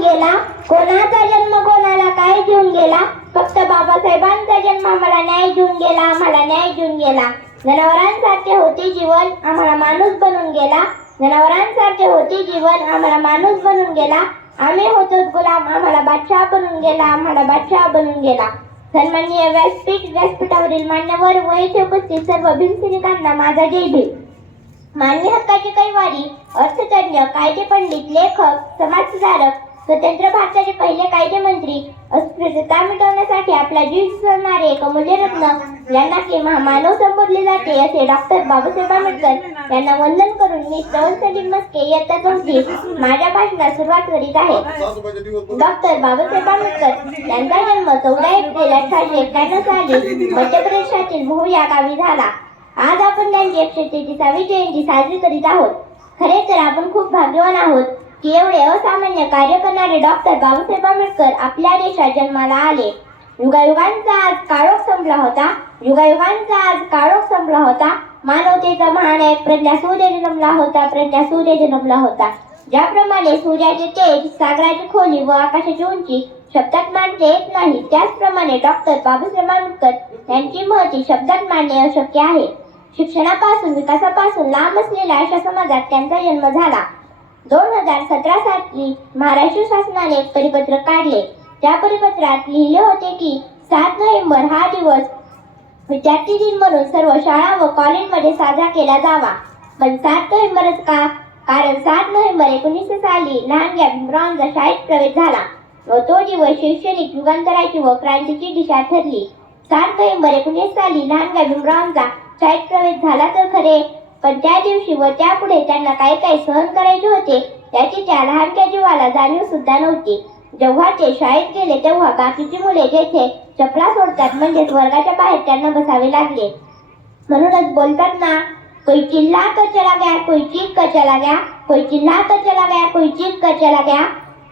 गेला, कोणाचा जन्म कोणाला काय देऊन गेला, फक्त बाबासाहेबांचा जन्म आम्हाला न्याय देऊन गेला, आम्हाला न्याय देऊन गेला. जनावरांसारखे होते जीवन, आम्हाला माणूस बनून गेला. जनावरांसारखे होते जीवन, आम्हाला माणूस बनून गेला. आम्ही होतो गुलाम, आम्हाला बादशाह बनून गेला, आम्हाला बादशाह बनून गेला. सन्माननीय व्यासपीठावरील मान्यवर व येथे उपस्थित सर्व भीमसैनिकांना माझा जय भीम. मानवी हक्काचे कैवारी, अर्थतज्ञ, कायदे पंडित, लेखक, समाजसुधारक, स्वतंत्र भारताचे पहिले कायदेमंत्री, अस्पृश्यता मिटवण्यासाठी आपला जीव विसरणारे एक अमूल्यरत्न, यांना की महामानव संबोधले जाते असे डॉक्टर बाबासाहेब आंबेडकर यांना वंदन करून मी श्रवण सलीम मस्के इयत्ता 4 माझ्या भाषणास सुरुवात करीत आहे. डॉक्टर बाबासाहेब आंबेडकर यांचा जन्म 14 एप्रिल 1891 साली मध्य प्रदेशातील महू या गावी झाला. आज आपण त्यांची 133वी जयंती साजरी करीत आहोत. खरे तर आपण खूप भाग्यवान आहोत की एवढे असामान्य कार्य करणारे डॉक्टर बाबासाहेब आंबेडकर आपल्या देशात जन्माला आले. युगायुगांचा आज काळोख संपला होता, युगायुगांचा आज काळोख संपला होता. मानवतेचा महानायक प्रज्ञा सूर्य जन्मला होता, प्रज्ञा सूर्य जन्मला होता. ज्याप्रमाणे सूर्याचे तेज, सागराची खोली व आकाशाची उंची शब्दात मांडता येत नाही, त्याचप्रमाणे डॉक्टर बाबासाहेब आंबेडकर यांची महती शब्दात मांडणे अशक्य आहे. शिक्षणापासून, विकासापासून लांब असलेल्या अशा समाजात त्यांचा जन्म झाला. 2017 साली महाराष्ट्र शासनाने एक परिपत्रक काढले. त्या परिपत्रात लिहिले होते की 7 नोव्हेंबर हा दिवस विद्यार्थी दिन म्हणून सर्व शाळा व कॉलेजमध्ये साजरा केला जावा. पण 7 नोव्हेंबरच का? कारण 7 नोव्हेंबर 1900 साली लहानग्या भीमरावांचा शाळेत प्रवेश झाला व तो दिवस शैक्षणिक युगांतराची व क्रांतीची दिशा ठरली. 7 नोव्हेंबर 1900 साली लहानग्या भीमरावांचा शाळेत प्रवेश झाला तर खरे, पण त्या दिवशी व त्यापुढे त्यांना काही काही सहन करायचे होते याची त्या लहानक्या जीवाला जाणीव सुद्धा नव्हती. जेव्हा ते शाळेत गेले तेव्हा बाकीची मुले जेथे चपला सोडतात म्हणजेच वर्गाच्या बाहेर त्यांना बसावे लागले. म्हणूनच बोलतात ना, कोई चिल्ला कर चला गया, कोई चीख कर चला गया, कोई चिल्ला कर चला गया, कोई चीख कर चला गया.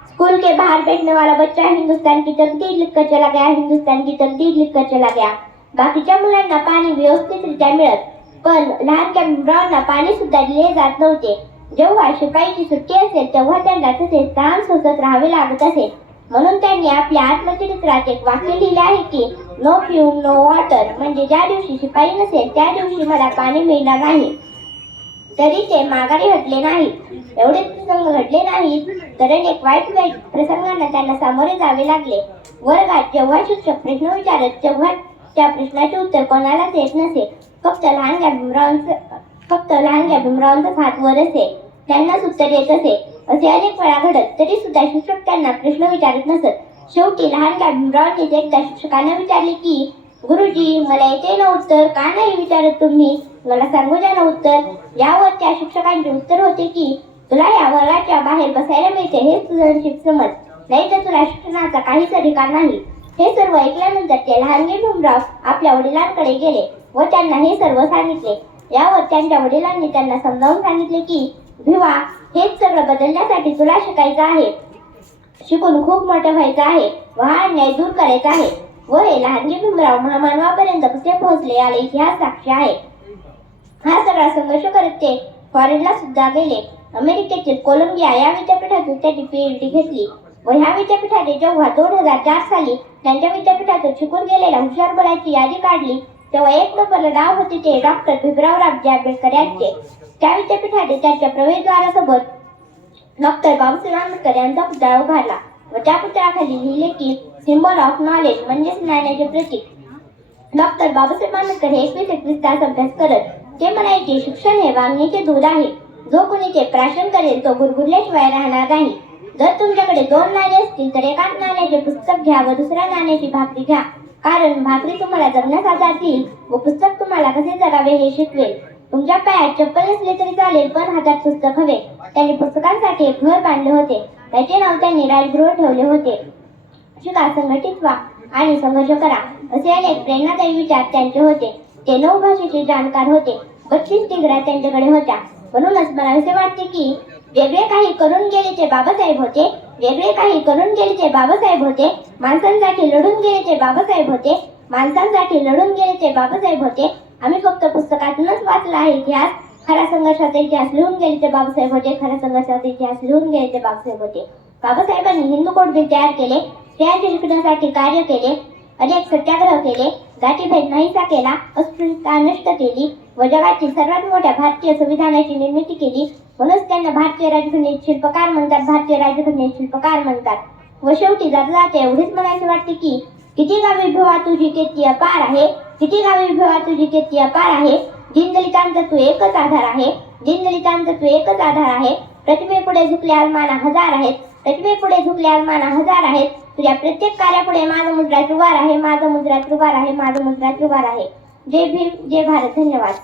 स्कूल के बाहर बैठने वाला बच्चा हिंदुस्तान की तकदीर लिखकर चला गया, हिंदुस्तान की तकदीर लिखकर चला गया. बाकीच्या मुलांना पाणी व्यवस्थितरित्या मिळत, पण लहानक्या भीमरावांना पाणी सुद्धा दिले जात नव्हते. जेव्हा शिपाईची सुट्टी असेल तेव्हा त्यांना तसे तहान सोसत राहावे लागत असे. म्हणून त्यांनी आपल्या आत्मचरित्रात एक वाक्य लिहिले आहे की नो फ्यूम नो वॉटर, म्हणजे ज्या दिवशी शिपाई नसेल त्या दिवशी मला पाणी मिळणार नाही. तरी ते माघारी हटले नाहीत. एवढे प्रसंग घडले नाहीत तर अनेक वाईट प्रसंगांना त्यांना सामोरे जावे लागले. वर्गात जेव्हा शिक्षक प्रश्न विचारत तेव्हा त्या प्रश्नाचे उत्तर कोणालाच येत नसे. फक्त लहानग्या भीमरावांचाच हात वर असे, त्यांनाच उत्तर येत असे. असे अनेक वेळा घडत तरी सुद्धा शिक्षक त्यांना प्रश्न विचारत नसत. शेवटी लहानग्या भीमरावांनीच एकदा शिक्षकांना विचारले की गुरुजी, मला येते ना उत्तर, का नाही विचारत तुम्ही, मला सांगू द्या ना उत्तर. यावर त्या शिक्षकांचे उत्तर होते की तुला या वर्गाच्या बाहेर बसायला मिळते हे तुझं समज, नाही तर तुला शिक्षणाचा काहीच अधिकार नाही. हे सर्व ऐकल्यानंतर ते लहानगे भीमराव आपल्या वडिलांकडे गेले व त्यांना हे सर्व सांगितले. यावर त्यांच्या वडिलांनी त्यांना समजावून सांगितले की भिवा, हेच सगळं बदलण्यासाठी तुला शिकायचं आहे, शिकून खूप मोठं व्हायचं आहे व हा अन्याय दूर करायचा आहे. व हे लहानगे भीमराव महामानवापर्यंत कसे पोहोचले याला इतिहास साक्षी आहे. हा सगळा संघर्ष करत ते फॉरेनला सुद्धा गेले. अमेरिकेतील कोलंबिया या विद्यापीठातून त्यांनी PhD घेतली व ह्या विद्यापीठाने जेव्हा 2004 साली त्यांच्या विद्यापीठातून शिकून गेलेल्या हुशार मुलांची यादी काढली तेव्हा 1 नंबरला नाव होते ते डॉक्टर भीमराव रामजी आंबेडकर यांचे. त्या विद्यापीठाने त्यांच्या प्रवेशद्वारासोबत डॉक्टर बाबासाहेब आंबेडकर यांचा पुतळा उभारला व त्या पुतळ्याखाली लिहिले की सिम्बॉल ऑफ नॉलेज, म्हणजेच ज्ञानाचे प्रतीक. डॉक्टर बाबासाहेब आंबेडकर हे 21 तास अभ्यास करत. ते म्हणायचे, शिक्षण हे वाघिणीचे दूध आहे, जो कोणी ते प्राशन करेल तो गुरगुरल्याशिवाय राहणार नाही. जर तुमच्याकडे 2 नाणे असतील तर एका नाण्याचे पुस्तक घ्या व दुसऱ्या नाण्याची भाकरी घ्या, कारण भाकरी तुम्हाला जगण्यास आधार देईल व पुस्तक तुम्हाला कसे जगावे हे शिकवेल. तुमच्या पायात चप्पल नसले तरी चालेल, पण हातात पुस्तक हवे. त्यांनी पुस्तकांसाठी एक घर बांधले होते, त्याचे नाव त्यांनी राजगृह ठेवले होते. शिका, संघटित व्हा आणि संघर्ष करा, असे अनेक प्रेरणादायी विचार त्यांचे होते. ते 9 भाषेचे जाणकार होते. 32 डिग्र्या त्यांच्याकडे होत्या. म्हणूनच मला असे वाटते की वेगळे काही करून गेले ते बाबासाहेब होते, वेगळे काही करून गेले ते बाबासाहेब होते, माणसांसाठी लढून गेले ते बाबासाहेब होते, माणसांसाठी लढून गेले ते बाबासाहेब होते. आम्ही फक्त पुस्तकातूनच वाचला आहे इतिहास. खरा संघर्षाचा इतिहास लिहून गेले ते बाबासाहेब होते, खरा संघर्षाचा इतिहास लिहून गेले ते बाबासाहेब होते. बाबासाहेबांनी हिंदू कोड बिल तयार केले, स्त्रियांच्या शिक्षणासाठी कार्य केले, अनेक सत्याग्रह केले, जातीभेद नाहीसा केला, अस्पृश्यता नष्ट केली व जगातील सर्वात मोठ्या भारतीय संविधानाची निर्मिती केली. म्हणूनच त्यांना भारतीय राज्यघटनेचे शिल्पकार म्हणतात, भारतीय राज्यघटनेचे शिल्पकार म्हणतात. व शेवटी जाता एवढेच म्हणायचे वाटते की किती गावी भिवा तुझी कीर्ती अपार आहे, किती गावी भिवा तुझी कीर्ती अपार आहे. दीनदलितांचा तू एकच आधार आहे, दीनदलितांचा तू एकच आधार आहे. प्रतिमेपुढे झुकले आलमाना हजार आहेत, प्रतिमेपुढे झुकले आलमाना हजार आहेत. तुझ्या प्रत्येक कार्यापुढे माझं मुद्रा उभार आहे, माझं मुद्रा उभार आहे, माझं मुद्रा उभार आहे. जय भीम, जय भारत. धन्यवाद.